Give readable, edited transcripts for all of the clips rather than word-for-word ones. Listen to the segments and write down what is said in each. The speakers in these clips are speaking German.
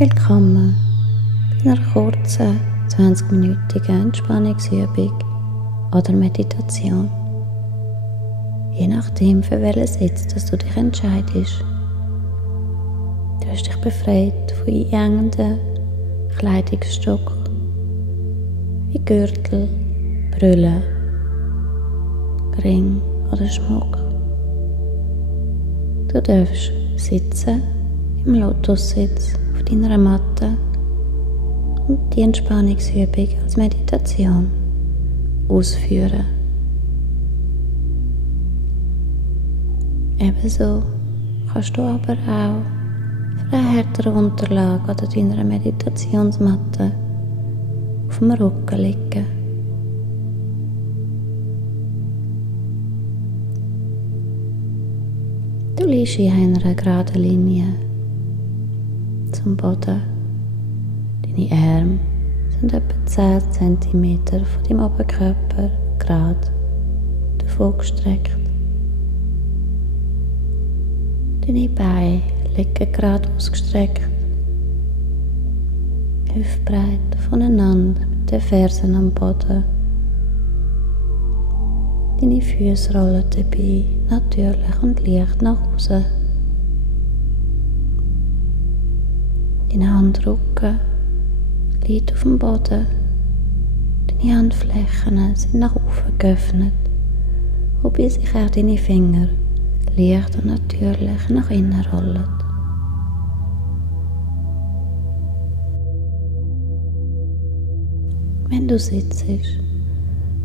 Willkommen bei einer kurzen 20-minütigen Entspannungsübung oder Meditation. Je nachdem, für welchen Sitz dass du dich entscheidest. Du hast dich befreit von einengenden Kleidungsstücken wie Gürtel, Brille, Ring oder Schmuck. Du darfst sitzen im Lotussitz auf deiner Matte und die Entspannungsübung als Meditation ausführen. Ebenso kannst du aber auch auf einer härteren Unterlage oder deiner Meditationsmatte auf dem Rücken liegen. Du liegst in einer geraden Linie zum Boden. Deine Arme sind etwa 10 cm von deinem Oberkörper gerade davon gestreckt. Deine Beine liegen gerade ausgestreckt, hüftbreit voneinander mit den Fersen am Boden. Deine Füße rollen dabei natürlich und leicht nach außen. Dein Handrücken liegt auf dem Boden. Deine Handflächen sind nach oben geöffnet, wobei sich auch deine Finger leicht und natürlich nach innen rollen. Wenn du sitzt,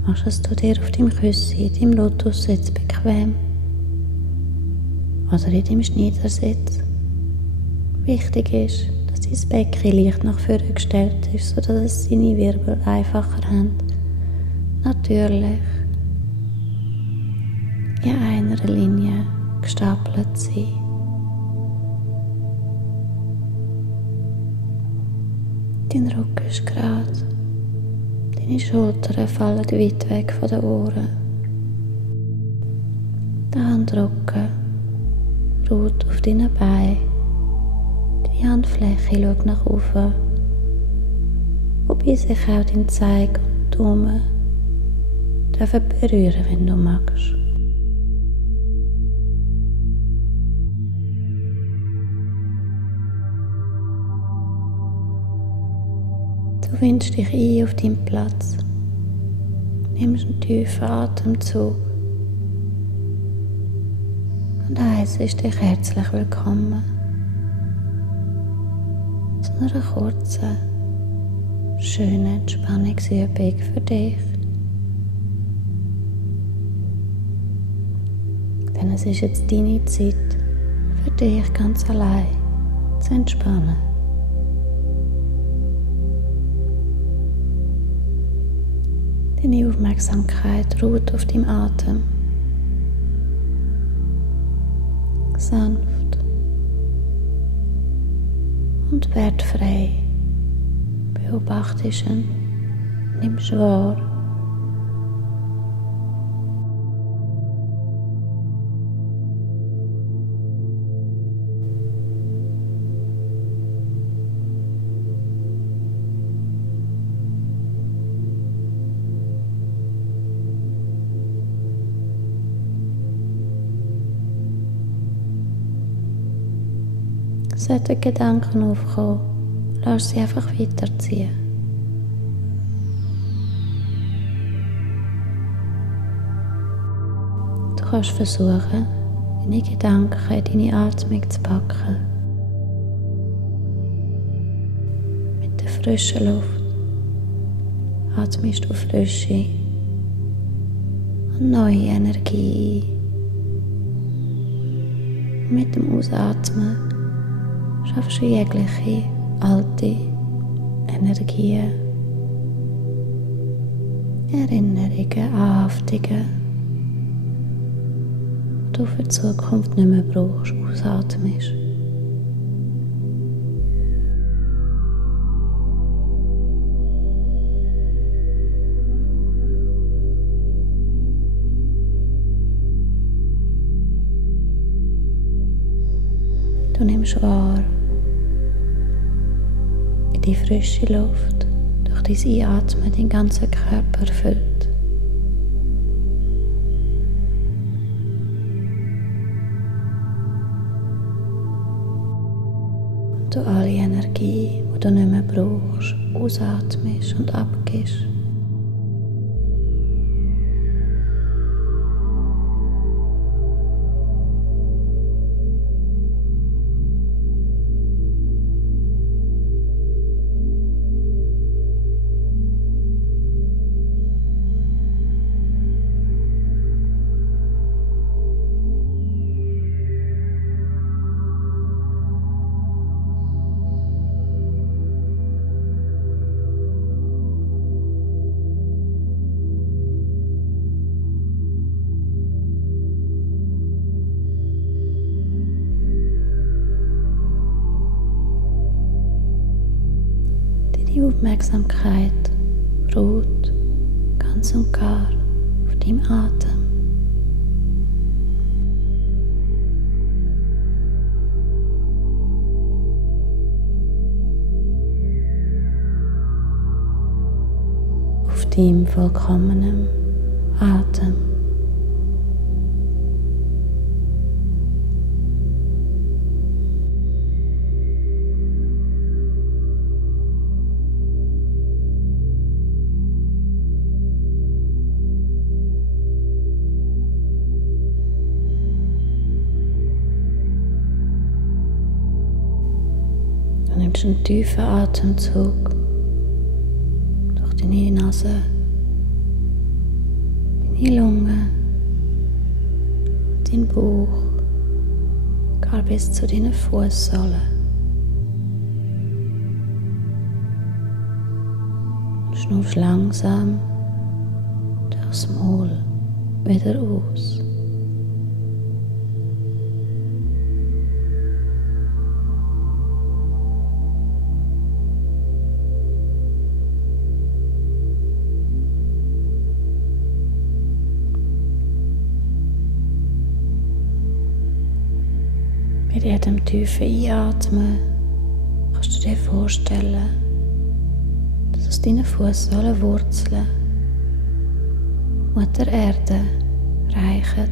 machst du dir auf deinem Kissen in deinem Lotussitz bequem oder in deinem Schneidersitz. Wichtig ist, dass dein Becken leicht nach vorne gestellt ist, sodass deine Wirbel einfacher haben, natürlich in einer Linie gestapelt sind. Dein Rücken ist gerade. Deine Schultern fallen weit weg von den Ohren. Der Handrücken ruht auf deinen Beinen. Deine Handfläche schaut nach oben, wobei sich auch dein Zeig und Daumen dürfen berühren, wenn du magst. Du windest dich ein auf deinen Platz, nimmst einen tiefen Atemzug und heisst dich herzlich willkommen zu einer kurzen, schönen Entspannungsübung für dich. Denn es ist jetzt deine Zeit, für dich ganz allein zu entspannen. Deine Aufmerksamkeit ruht auf deinem Atem. Sanft und wertfrei beobachtest ihn, nimmst wahr. Sollten Gedanken aufkommen, lass sie einfach weiterziehen. Du kannst versuchen, deine Gedanken in deine Atmung zu packen. Mit der frischen Luft atmest du frische und neue Energie ein. Mit dem Ausatmen schaffst du jegliche alte Energien, Erinnerungen, Anhaftungen, die du für die Zukunft nicht mehr brauchst, ausatmest. Du nimmst wahr, die frische Luft durch dein Einatmen den ganzen Körper erfüllt. Und du alle Energie, die du nicht mehr brauchst, ausatmest und abgibst. Die Aufmerksamkeit ruht ganz und gar auf deinem Atem. Auf deinem vollkommenen Atem. Du nimmst einen tiefen Atemzug durch deine Nase, deine Lunge, deinen Bauch, gar bis zu deinen Fußsohlen. Und schnaufst langsam durchs Maul wieder aus. Mit jedem tiefen Einatmen kannst du dir vorstellen, dass aus deinen Fußsohlen Wurzeln Mutter Erde reichen.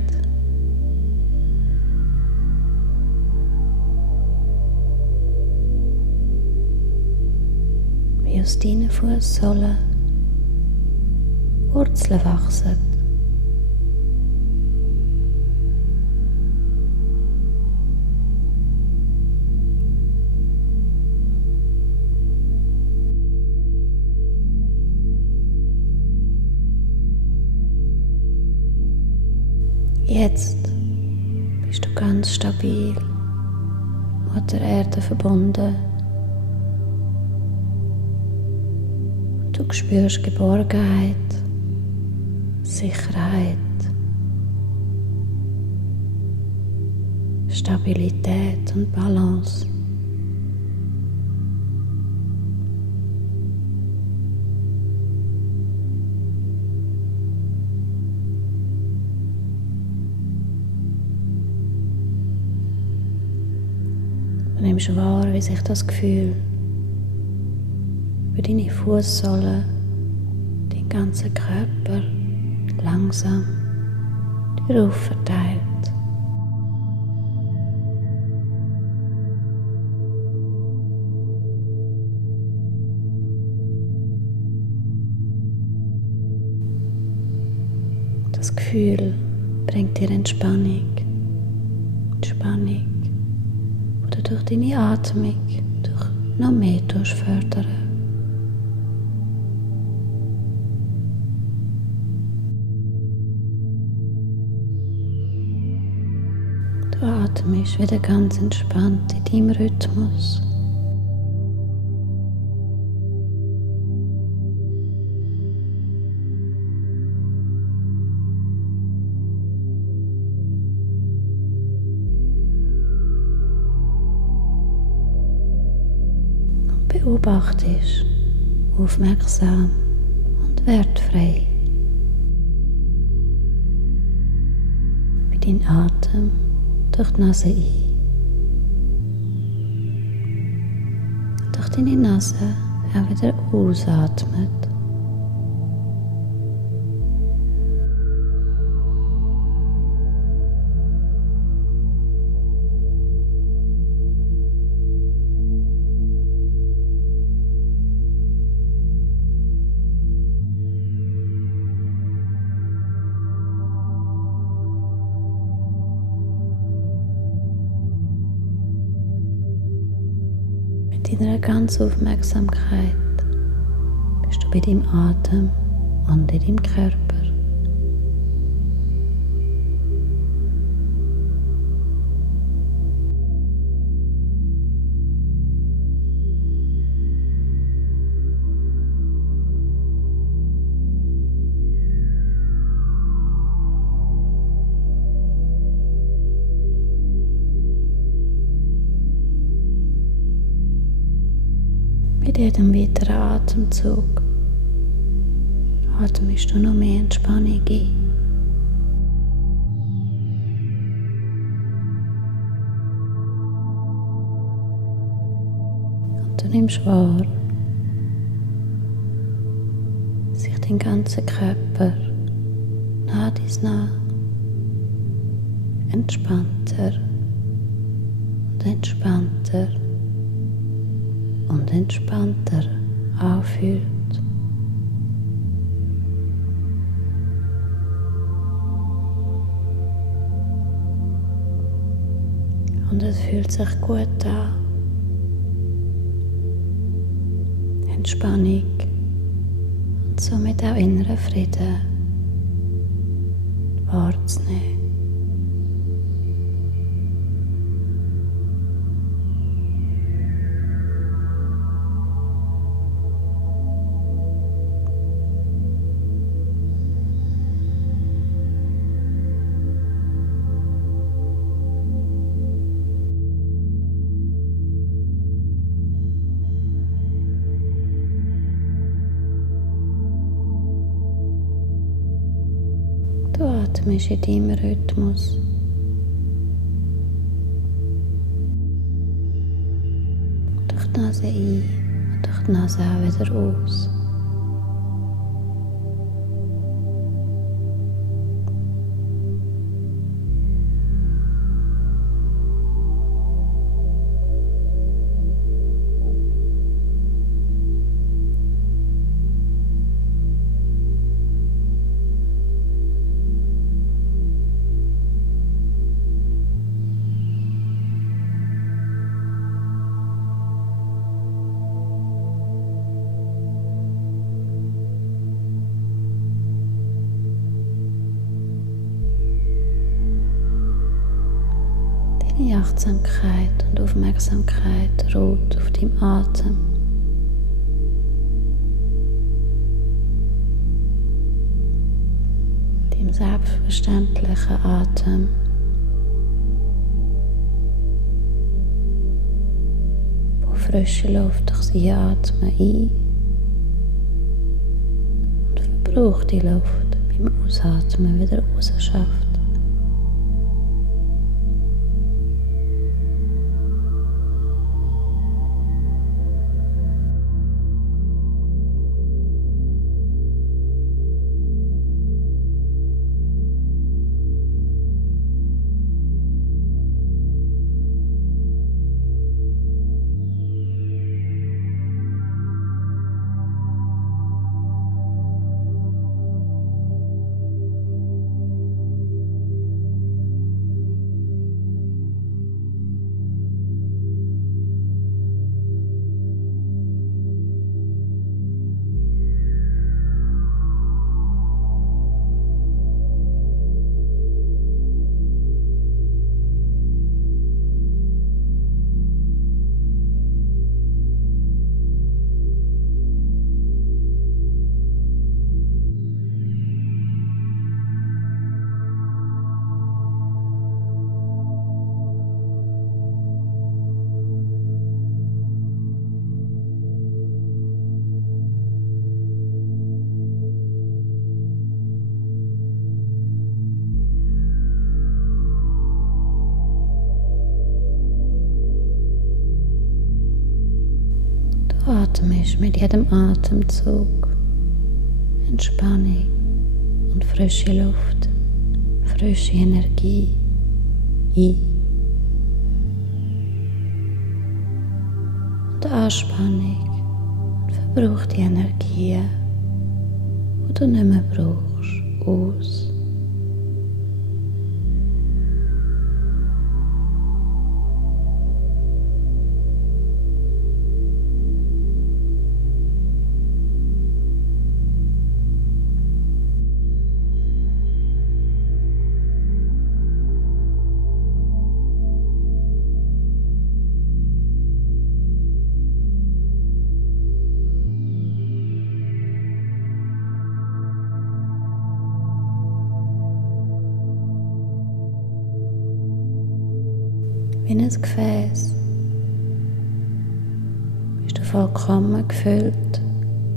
Wie aus deinen Fußsohlen Wurzeln wachsen. Jetzt bist du ganz stabil, Mutter Erde verbunden. Du spürst Geborgenheit, Sicherheit, Stabilität und Balance. Du nimmst wahr, wie sich das Gefühl über deine Fußsohlen, deinen ganzen Körper langsam darauf verteilt. Das Gefühl bringt dir Entspannung, die du durch deine Atmung noch mehr fördern. Du atmest wieder ganz entspannt in deinem Rhythmus. Beobachtest aufmerksam und wertfrei, wie dein Atem durch die Nase ein, durch deine Nase auch wieder ausatmet. Mit deiner ganzen Aufmerksamkeit bist du bei deinem Atem und in deinem Körper. Mit jedem weiteren Atemzug atmest du noch mehr Entspannung ein. Und du nimmst wahr, dass sich dein ganzer Körper nach dies nach entspannter und entspannter und entspannter anfühlt. Und es fühlt sich gut an, Entspannung und somit auch inneren Frieden wahrzunehmen. Du atmest in deinem Rhythmus. Durch die Nase ein und durch die Nase auch wieder aus. Deine Achtsamkeit und Aufmerksamkeit ruht auf deinem Atem. Deinem selbstverständlichen Atem. Wo frische Luft durch sie Atmen ein und verbrauchte Luft beim Ausatmen wieder rausschafft. Atmest mit jedem Atemzug Entspannung und frische Luft, frische Energie ein und Anspannung und verbrauchte Energien, die du nicht mehr brauchst, aus. Wie ein Gefäß bist du vollkommen gefüllt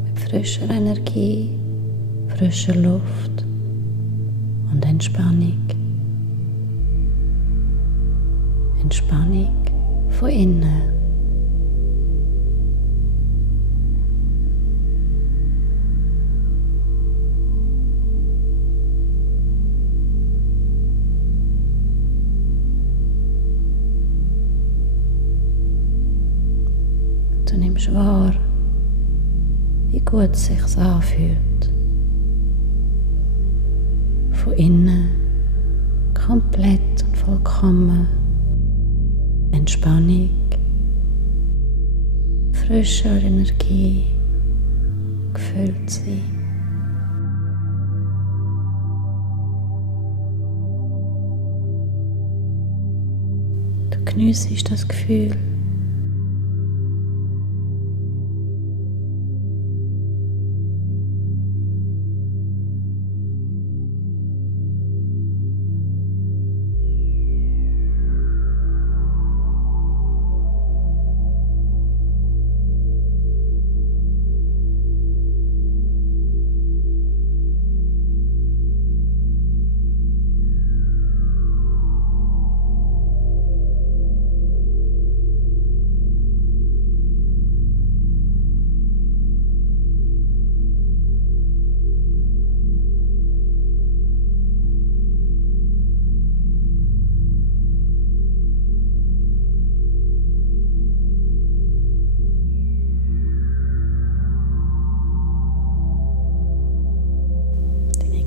mit frischer Energie, frischer Luft und Entspannung. Entspannung von innen. Du nimmst wahr, wie gut es sich anfühlt. Von innen komplett und vollkommen Entspannung, frischer Energie gefüllt sein. Du geniessest das Gefühl.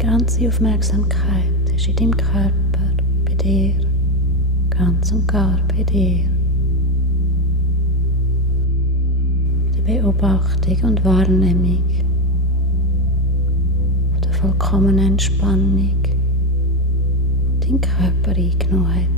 Ganze Aufmerksamkeit ist in deinem Körper, bei dir, ganz und gar bei dir. Die Beobachtung und Wahrnehmung von der vollkommenen Entspannung, die dein Körper eingenommen hat.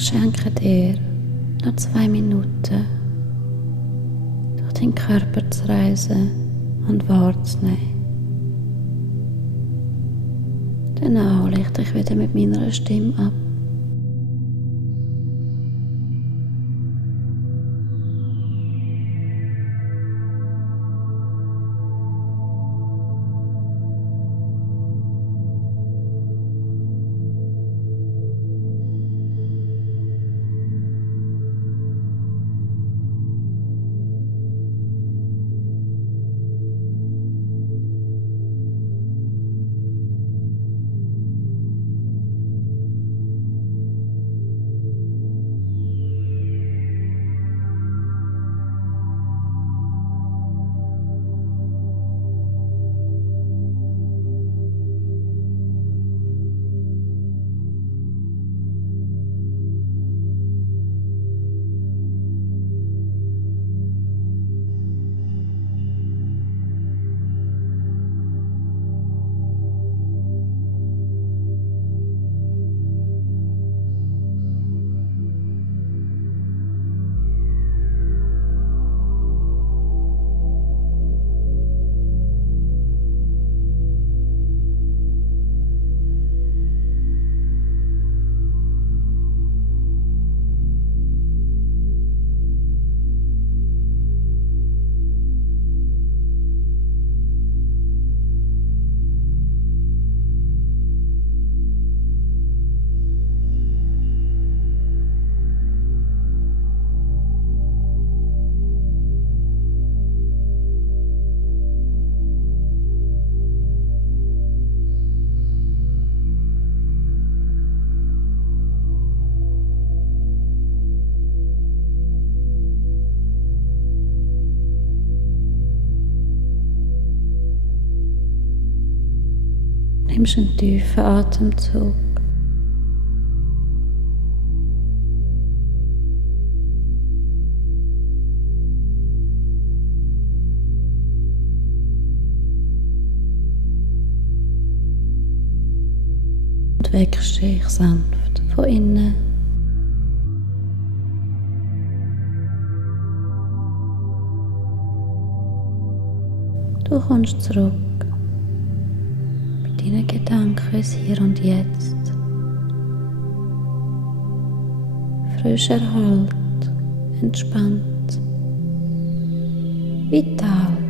Ich schenke dir noch 2 Minuten, durch deinen Körper zu reisen und wahrzunehmen. Danach hole ich dich wieder mit meiner Stimme ab. Nimmst einen tiefen Atemzug. Und weckst dich sanft von innen. Du kommst zurück mit deinen Gedanken ins Hier und Jetzt. Frisch erholt, entspannt, vital.